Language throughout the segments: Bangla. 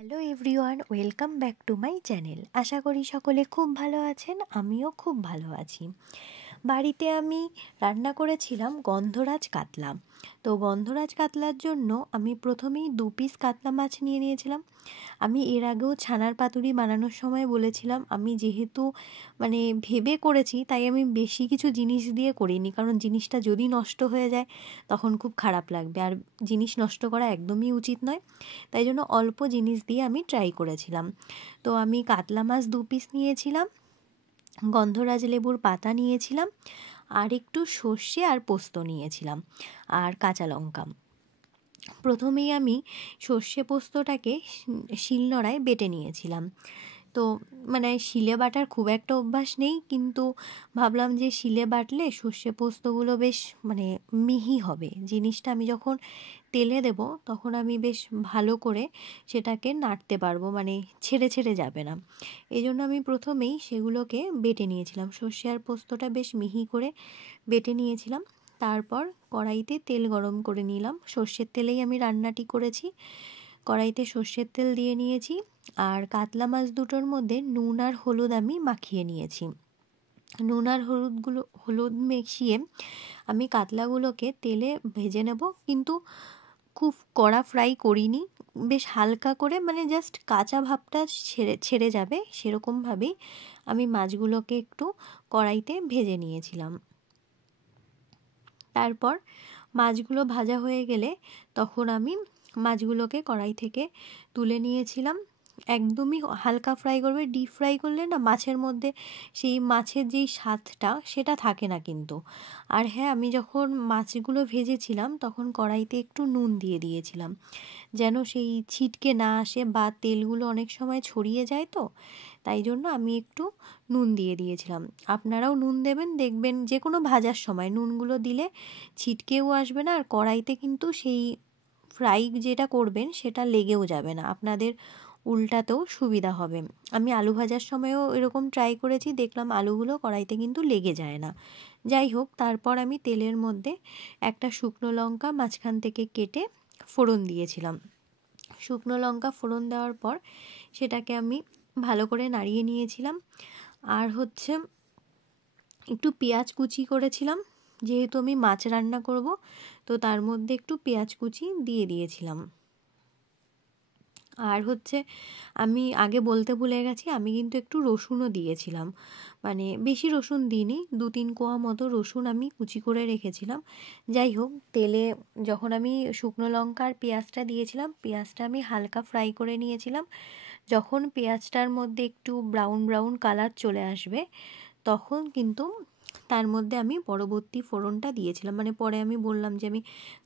Hello everyone, welcome back to my channel. আশা করি সকলে খুব ভালো আছেন, আমিও খুব ভালো আছি। বাড়িতে আমি রান্না করেছিলাম গন্ধরাজ কাতলা। তো গন্ধরাজ কাতলার জন্য আমি প্রথমেই 2 পিস কাতলা মাছ নিয়ে নিয়েছিলাম। আমি এর আগেও ছানার পাতুরি বানানোর সময় বলেছিলাম, আমি যেহেতু ভেবে করেছি, তাই আমি বেশি কিছু জিনিস দিয়ে করিনি, কারণ জিনিসটা যদি নষ্ট হয়ে যায় তখন খুব খারাপ লাগবে, আর জিনিস নষ্ট করা একদমই উচিত নয়। তাই জন্য অল্প জিনিস দিয়ে আমি ট্রাই করেছিলাম। তো আমি কাতলা মাছ 2 পিস নিয়েছিলাম, গন্ধরাজ লেবুর পাতা নিয়েছিলাম, আর একটু সর্ষে আর পোস্ত নিয়েছিলাম, আর কাঁচা লঙ্কা। প্রথমেই আমি সর্ষে পোস্তটাকে শিলনোড়ায় বেটে নিয়েছিলাম। তো শিলে বাটার খুব একটা অভ্যাস নেই, কিন্তু ভাবলাম যে শিলে বাটলে সর্ষে পোস্তগুলো বেশ মিহি হবে। জিনিসটা আমি যখন তেলে দেব তখন আমি বেশ ভালো করে সেটাকে নাড়তে পারবো, ছেড়ে ছেড়ে যাবে না। এই জন্য আমি প্রথমেই সেগুলোকে বেটে নিয়েছিলাম, সর্ষে আর পোস্তটা বেশ মিহি করে বেটে নিয়েছিলাম। তারপর কড়াইতে তেল গরম করে নিলাম, সর্ষের তেলেই আমি রান্নাটি করেছি। কড়াইতে সর্ষের তেল দিয়ে নিয়েছি, আর কাতলা মাছ দুটোর মধ্যে নুন আর হলুদ আমি মাখিয়ে নিয়েছি। নুন আর হলুদ মিশিয়ে আমি কাতলাগুলোকে তেলে ভেজে নেব, কিন্তু খুব কড়া ফ্রাই করিনি, বেশ হালকা করে, জাস্ট কাঁচা ভাবটা ছেড়ে ছেড়ে যাবে সেরকমভাবেই আমি মাছগুলোকে একটু কড়াইতে ভেজে নিয়েছিলাম। তারপর মাছগুলো ভাজা হয়ে গেলে তখন আমি মাছগুলোকে কড়াই থেকে তুলে নিয়েছিলাম। একদমই হালকা ফ্রাই করবে, ডিপ ফ্রাই করলে না মাছের মধ্যে সেই মাছের যেই স্বাদটা সেটা থাকে না কিন্তু। আর হ্যাঁ, আমি যখন মাছগুলো ভেজেছিলাম তখন কড়াইতে একটু নুন দিয়ে দিয়েছিলাম, যেন সেই ছিটকে না আসে, বা তেলগুলো অনেক সময় ছড়িয়ে যায়, তো তাই জন্য আমি একটু নুন দিয়ে দিয়েছিলাম। আপনারাও নুন দেবেন, দেখবেন যে কোনো ভাজার সময় নুনগুলো দিলে ছিটকেও আসবে না, আর কড়াইতে কিন্তু সেই ফ্রাই যেটা করবেন সেটা লেগেও যাবে না, আপনাদের উল্টাতেও সুবিধা হবে। আমি আলু ভাজার সময়ও এরকম ট্রাই করেছি, দেখলাম আলুগুলো কড়াইতে কিন্তু লেগে যায় না। যাই হোক, তারপর আমি তেলের মধ্যে একটা শুকনো লঙ্কা মাঝখান থেকে কেটে ফোড়ন দিয়েছিলাম। শুকনো লঙ্কা ফোড়ন দেওয়ার পর সেটাকে আমি ভালো করে নাড়িয়ে নিয়েছিলাম। আর একটু পেঁয়াজ কুচি করেছিলাম, যেহেতু আমি মাছ রান্না করব, তো তার মধ্যে একটু পেঁয়াজ কুচি দিয়ে দিয়েছিলাম। আর আমি আগে বলতে ভুলে গেছি, আমি কিন্তু একটু রসুনও দিয়েছিলাম, বেশি রসুন দিইনি, 2-3 কোয়া মতো রসুন আমি কুচি করে রেখেছিলাম। যাই হোক, তেলে যখন আমি শুকনো লঙ্কা আর পেঁয়াজটা দিয়েছিলাম, পেঁয়াজটা আমি হালকা ফ্রাই করে নিয়েছিলাম। যখন পেঁয়াজটার মধ্যে একটু ব্রাউন ব্রাউন কালার চলে আসবে তখন কিন্তু তার মধ্যে আমি পরবর্তী ফোড়নটা দিয়েছিলাম, পরে আমি বললাম যে আমি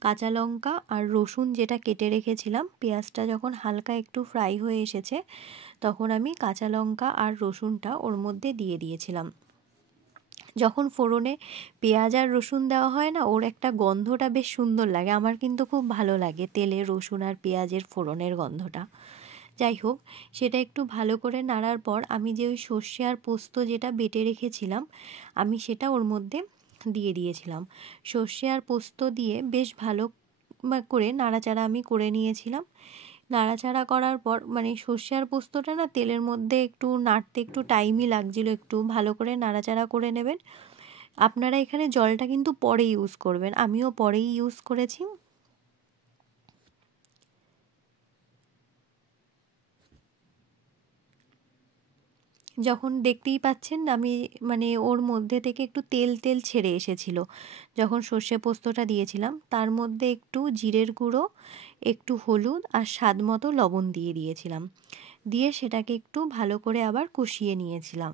কাঁচা লঙ্কা আর রসুন যেটা কেটে রেখেছিলাম, পেঁয়াজটা যখন হালকা একটু ফ্রাই হয়ে এসেছে তখন আমি কাঁচা লঙ্কা আর রসুনটা ওর মধ্যে দিয়ে দিয়েছিলাম। যখন ফোড়নে পেঁয়াজ আর রসুন দেওয়া হয় না, ওর একটা গন্ধটা বেশ সুন্দর লাগে, আমার কিন্তু খুব ভালো লাগে তেলে রসুন আর পেঁয়াজের ফোড়নের গন্ধটা। যাই হোক, সেটা একটু ভালো করে নাড়ার পর আমি যে ওই সর্ষে আর পোস্ত যেটা বেটে রেখেছিলাম আমি সেটা ওর মধ্যে দিয়ে দিয়েছিলাম। সর্ষে আর পোস্ত দিয়ে বেশ ভালো করে নাড়াচাড়া আমি করে নিয়েছিলাম। নাড়াচাড়া করার পর সর্ষে আর পোস্তটা না তেলের মধ্যে একটু নাড়তে একটু টাইমই লাগছিল, একটু ভালো করে নাড়াচাড়া করে নেবেন। আপনারা এখানে জলটা কিন্তু পরে ইউজ করবেন, আমিও পরেই ইউজ করেছি। যখন দেখতেই পাচ্ছেন আমি ওর মধ্যে থেকে একটু তেল তেল ছেড়ে এসেছিল যখন সর্ষে পোস্তটা দিয়েছিলাম, তার মধ্যে একটু জিরের গুঁড়ো, একটু হলুদ আর স্বাদ মতো লবণ দিয়ে দিয়েছিলাম, দিয়ে সেটাকে একটু ভালো করে আবার কষিয়ে নিয়েছিলাম।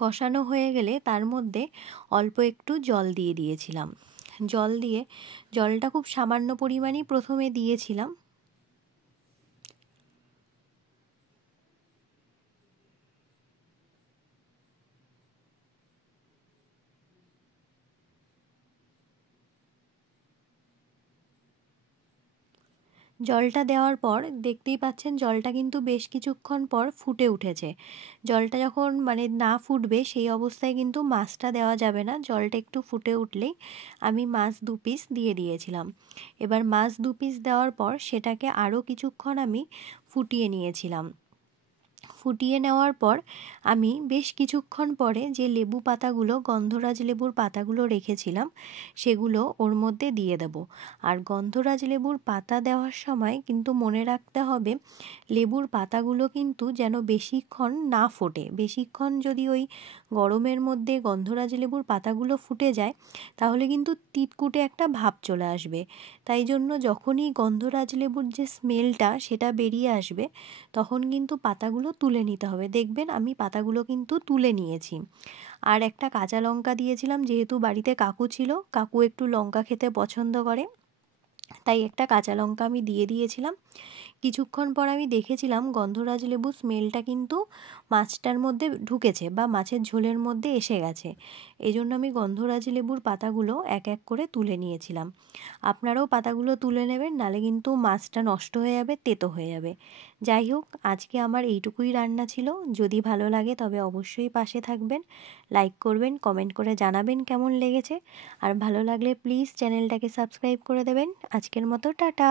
কষানো হয়ে গেলে তার মধ্যে অল্প একটু জল দিয়ে দিয়েছিলাম। জলটা খুব সামান্য পরিমাণেই প্রথমে দিয়েছিলাম। জলটা দেওয়ার পর দেখতেই পাচ্ছেন জলটা কিন্তু বেশ কিছুক্ষণ পর ফুটে উঠেছে। জলটা যখন না ফুটবে সেই অবস্থায় কিন্তু মাছটা দেওয়া যাবে না। জলটা একটু ফুটে উঠলেই আমি মাছ 2 পিস দিয়ে দিয়েছিলাম। এবার মাছ 2 পিস দেওয়ার পর সেটাকে আরও কিছুক্ষণ আমি ফুটিয়ে নিয়েছিলাম। ফুটিয়ে নেওয়ার পর আমি বেশ কিছুক্ষণ পরে যে লেবু পাতাগুলো, গন্ধরাজ লেবুর পাতাগুলো রেখেছিলাম সেগুলো ওর মধ্যে দিয়ে দেব। আর গন্ধরাজ লেবুর পাতা দেওয়ার সময় কিন্তু মনে রাখতে হবে লেবুর পাতাগুলো কিন্তু যেন বেশিক্ষণ না ফোটে। বেশিক্ষণ যদি ওই গরমের মধ্যে গন্ধরাজ লেবুর পাতাগুলো ফুটে যায় তাহলে কিন্তু তিতকুটে একটা ভাব চলে আসবে। তাই জন্য যখনই গন্ধরাজ লেবুর যে স্মেলটা সেটা বেরিয়ে আসবে তখন কিন্তু পাতাগুলো তুলে নিতে হবে। দেখবেন আমি পাতাগুলো কিন্তু তুলে নিয়েছি। আর একটা কাঁচা লঙ্কা দিয়েছিলাম, যেহেতু বাড়িতে কাকু ছিল, কাকু একটু লঙ্কা খেতে পছন্দ করে, তাই একটা কাঁচা লঙ্কা আমি দিয়ে দিয়েছিলাম। কিছুক্ষণ পর আমি দেখেছিলাম গন্ধরাজ লেবুর স্মেলটা কিন্তু মাছটার মধ্যে ঢুকেছে বা মাছের ঝোলের মধ্যে এসে গেছে। এই জন্য আমি গন্ধরাজ লেবুর পাতাগুলো এক এক করে তুলে নিয়েছিলাম। আপনারাও পাতাগুলো তুলে নেবেন, নালে কিন্তু মাছটা নষ্ট হয়ে যাবে, তেতো হয়ে যাবে। যাই হোক, আজকে আমার এইটুকুই রান্না ছিল। যদি ভালো লাগে তবে অবশ্যই পাশে থাকবেন, লাইক করবেন, কমেন্ট করে জানাবেন কেমন লেগেছে। আর ভালো লাগলে প্লিজ চ্যানেলটাকে সাবস্ক্রাইব করে দেবেন। আজকের মতো টাটা।